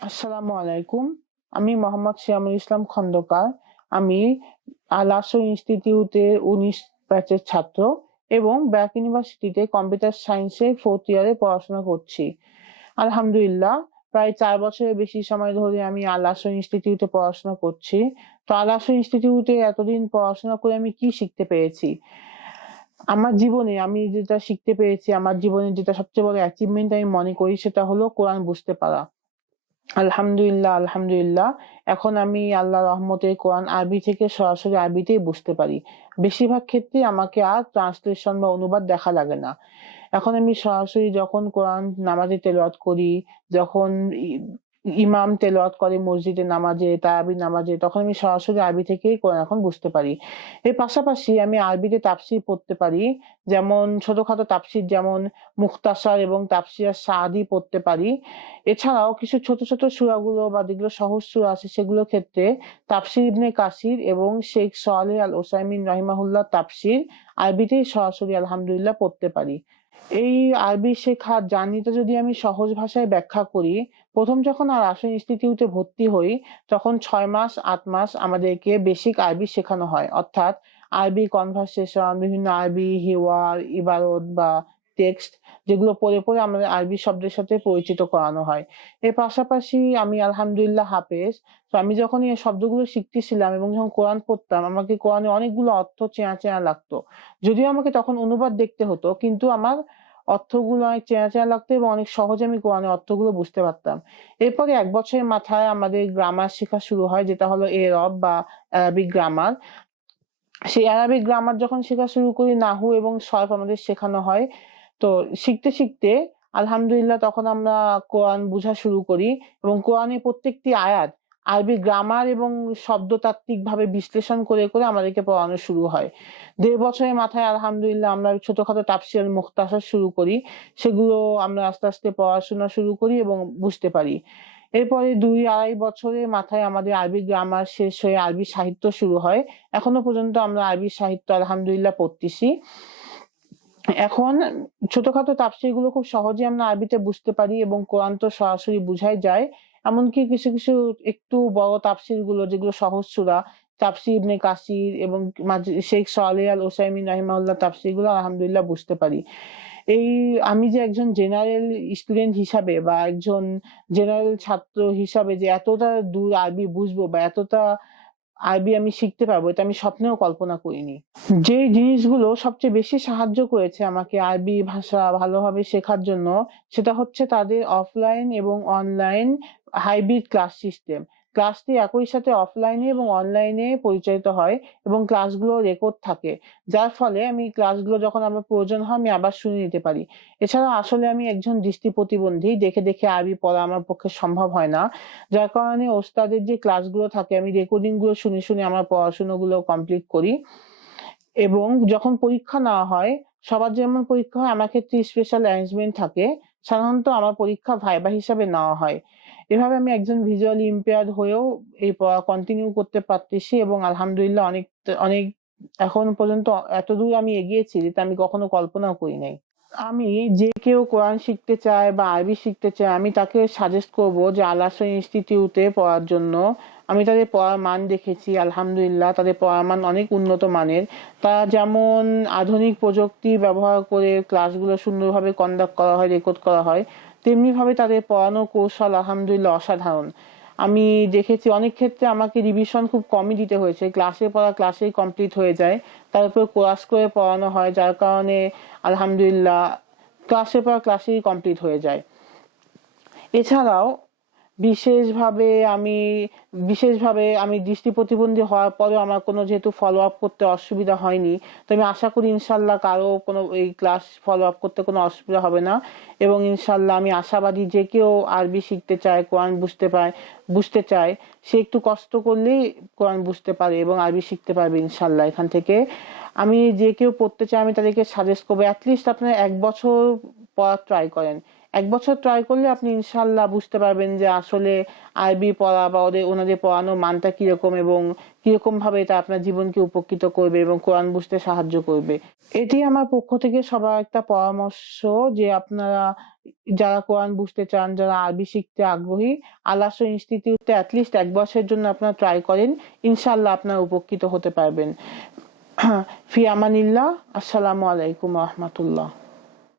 আসসালামু আলাইকুম। আমি মোহাম্মদ শিয়ামুল ইসলাম খন্দকার। আমি আল-আসর ইনস্টিটিউটে ১৯ ব্যাচের ছাত্র এবং ব্র্যাক ইউনিভার্সিটিতে কম্পিউটার সায়েন্সে 4th ইয়ারে পড়াশোনা করছি। আলহামদুলিল্লাহ, প্রায় ৪ বছরের বেশি সময় ধরে আমি আল-আসর ইনস্টিটিউটে পড়াশোনা করছি। তো আল-আসর ইনস্টিটিউটে এতদিন পড়াশোনা করে আমি কি শিখতে পেরেছি? আমার জীবনে আমি যেটা শিখতে পেরেছি, আমার জীবনের যেটা সবচেয়ে বড় অ্যাচিভমেন্ট আমি মনে করি সেটা হলো কোরআন বুঝতে পারা। আলহামদুলিল্লাহ। এখন আমি আল্লাহর রহমতে কোরআন আরবি থেকে সরাসরি আরবিতেই বুঝতে পারি। বেশিরভাগ ক্ষেত্রেই আমাকে আর ট্রান্সলেশন বা অনুবাদ দেখা লাগে না। এখন আমি সরাসরি যখন কোরআন নামাজে তেলাওয়াত করি, যখন ইমাম তেলাওয়াত করে মসজিদে নামাজে, তারাবির নামাজে, তখন আমি সরাসরি আরবি থেকেই কোরআন এখন বুঝতে পারি। এর পাশাপাশি আমি আরবিতে তাফসীর পড়তে পারি। যেমন ছোটখাটো তাফসীর যেমন মুখতাসার এবং তাফসীর সাআদী পড়তে পারি। এছাড়াও কিছু ছোট, ছোট সূরাগুলো বা যেগুলো সহজ সূরা আছে সেগুলোর ক্ষেত্রে তাফসীর ইবনে কাসির এবং শেখ সালেহ আল উসাইমিন রাহিমাহুল্লাহর তাফসীর আরবিতেই সরাসরি আলহামদুলিল্লাহ পড়তে পারি। এই আরবি শেখার জার্নিটা যদি আমি সহজ ভাষায় ব্যাখ্যা করি, ১ম যখন আল-আসর ইনস্টিটিউটে ভর্তি হই, তখন ৬ মাস ৮ মাস আমাদেরকে বেসিক আরবি শেখানো হয়। অর্থাৎ আরবি কনভারসেশন, বিভিন্ন আরবি হিওয়ার, ইবারত বা টেক্সট যেগুলো পড়ে, পড়ে আমাদের আরবি শব্দের সাথে পরিচিত করানো হয়। এর পাশাপাশি আমি আলহামদুলিল্লাহ হাফেজ। তো আমি যখন এই শব্দগুলো শিখতেছিলাম এবং যখন কোরআন পড়তাম, আমাকে কোরআনের অনেকগুলো অর্থ চেনা, চেনা লাগতো। যদিও আমাকে তখন অনুবাদ দেখতে হতো, কিন্তু আমার অর্থগুলো অনেক চেনা, চেনা লাগতো এবং অনেক সহজে আমি কোরআনের অর্থগুলো বুঝতে পারতাম। এরপরে ১ বছরের মাথায় আমাদের গ্রামার শেখা শুরু হয়, যেটা হলো এরব বা অ্যারাবিক গ্রামার। সেই অ্যারাবিক গ্রামার যখন শেখা শুরু করি, নাহু এবং সরফ আমাদের শেখানো হয়। তো শিখতে, শিখতে আলহামদুলিল্লাহ তখন আমরা কোরআন বুঝা শুরু করি এবং কোরআনের প্রত্যেকটি আয়াত আরবি গ্রামার এবং শব্দতাত্ত্বিকভাবে বিশ্লেষণ করে, করে আমাদেরকে পড়ানো শুরু হয়। ১.৫ বছরের মাথায় আলহামদুলিল্লাহ আমরা ছোটখাটো তাফসীর আল মুখতাসার শুরু করি। সেগুলো আমরা আস্তে, আস্তে পড়াশোনা শুরু করি এবং বুঝতে পারি। এরপরে ২-২.৫ বছরের মাথায় আমাদের আরবি গ্রামার শেষ হয়ে আরবি সাহিত্য শুরু হয়। এখনো পর্যন্ত আমরা আরবি সাহিত্য আলহামদুলিল্লাহ পড়তেছি। এখন ছোটখাটো তাফসীর গুলো খুব সহজেই আমরা আরবিতে বুঝতে পারি এবং কোরআন তো সরাসরি বুঝাই যায়। এমনকি কিছু, কিছু একটু বড় তাফসীর গুলো যেগুলো সহজ সূরা, তাফসীর ইবনে কাসির এবং শেখ সালেহ আল উসাইমিন রাহিমাহুল্লাহর তাফসীর গুলো আলহামদুলিল্লাহ বুঝতে পারি। এই আমি যে একজন জেনারেল স্টুডেন্ট হিসাবে বা একজন জেনারেল ছাত্র হিসাবে যে এতটা দূর আরবি বুঝবো বা এতটা আরবি আমি শিখতে পারবো, এটা আমি স্বপ্নেও কল্পনা করিনি। যে জিনিসগুলো সবচেয়ে বেশি সাহায্য করেছে আমাকে আরবি ভাষা ভালোভাবে শেখার জন্য, সেটা হচ্ছে তাদের অফলাইন এবং অনলাইন হাইব্রিড ক্লাস সিস্টেম। ক্লাসটি একই সাথে অফলাইনে এবং অনলাইনে পরিচালিত হয় এবং ক্লাসগুলো রেকর্ড থাকে। যার ফলে আমি ক্লাসগুলো যখন আমার প্রয়োজন হয় আমি আবার শুনে নিতে পারি। এছাড়া আসলে আমি একজন দৃষ্টি প্রতিবন্ধী। দেখে, দেখে আরবি পড়া আমার পক্ষে সম্ভব হয় না। যার কারণে ওস্তাদের যে ক্লাসগুলো থাকে আমি রেকর্ডিং গুলো শুনে, শুনে আমার পড়াশোনাগুলো কমপ্লিট করি। এবং যখন পরীক্ষা নেওয়া হয়, সবার যেমন পরীক্ষা হয় আমার ক্ষেত্রে স্পেশাল অ্যারেঞ্জমেন্ট থাকে। সাধারণত আমার পরীক্ষা ভাইভা হিসাবে নেওয়া হয়। এভাবে আমি একজন ভিজুয়ালি ইম্পেয়ার্ড হয়েও এই পড়া কন্টিনিউ করতে পারতেছি এবং আলহামদুলিল্লাহ অনেক এখন পর্যন্ত এতদূর আমি এগিয়েছি যেটা আমি কখনো কল্পনাও করি নাই। আমি যে কেউ কোরআন শিখতে চায় বা আরবি শিখতে চায় আমি তাকে সাজেস্ট করব যে আল-আসর ইনস্টিটিউটে পড়ার জন্য। আমি তাদের পড়ার মান দেখেছি, আলহামদুলিল্লাহ তাদের পড়ার মান অনেক উন্নত মানের। তারা যেমন আধুনিক প্রযুক্তি ব্যবহার করে ক্লাসগুলো সুন্দরভাবে কন্ডাক্ট করা হয়, রেকর্ড করা হয়, তেমনিভাবে তাদের পড়ানোর কৌশল আলহামদুলিল্লাহ অসাধারণ। আমি দেখেছি অনেক ক্ষেত্রে আমাকে রিভিশন খুব কমই দিতে হয়েছে। ক্লাসের পড়া ক্লাসেই কমপ্লিট হয়ে যায়। তার উপর কোরাস করে পড়ানো হয়, যার কারণে আলহামদুলিল্লাহ ক্লাসের পর ক্লাসেই কমপ্লিট হয়ে যায়। এছাড়াও বিশেষভাবে আমি বিশেষভাবে দৃষ্টি প্রতিবন্ধী হওয়ার পরেও আমার কোনো যেহেতু ফলো আপ করতে অসুবিধা হয়নি, তো আমি আশা করি ইনশাল্লাহ কারো কোনো এই ক্লাস ফলো আপ করতে কোনো অসুবিধা হবে না এবং ইনশাল্লাহ আমি আশাবাদী যে কেউ আরবি শিখতে চায়, কোরআন বুঝতে চায়, সে একটু কষ্ট করলেই কোরআন বুঝতে পারে এবং আরবি শিখতে পারবে ইনশাল্লাহ এখান থেকে। আমি যে কেউ পড়তে চায় আমি তাদেরকে সাজেস্ট করবো অ্যাটলিস্ট আপনারা ১ বছর পড়ার ট্রাই করেন। ১ বছর ট্রাই করলে আপনি ইনশাল্লাহ বুঝতে পারবেন যে আসলে আরবি পড়া বা ওনাদের পড়ানোর মানটা কিরকম এবং কিরকম ভাবে এটা আপনার জীবনকে উপকৃত করবে এবং কোরআন বুঝতে সাহায্য করবে। এটি আমার পক্ষ থেকে সবার একটা পরামর্শ যে আপনারা যারা কোরআন বুঝতে চান, যারা আরবি শিখতে আগ্রহী, আল-আসর ইনস্টিটিউটে অ্যাটলিস্ট ১ বছরের জন্য আপনারা ট্রাই করেন। ইনশাআল্লাহ আপনারা উপকৃত হতে পারবেন। ফি আমানিল্লাহ। আসসালামু আলাইকুম ওয়া রাহমাতুল্লাহ।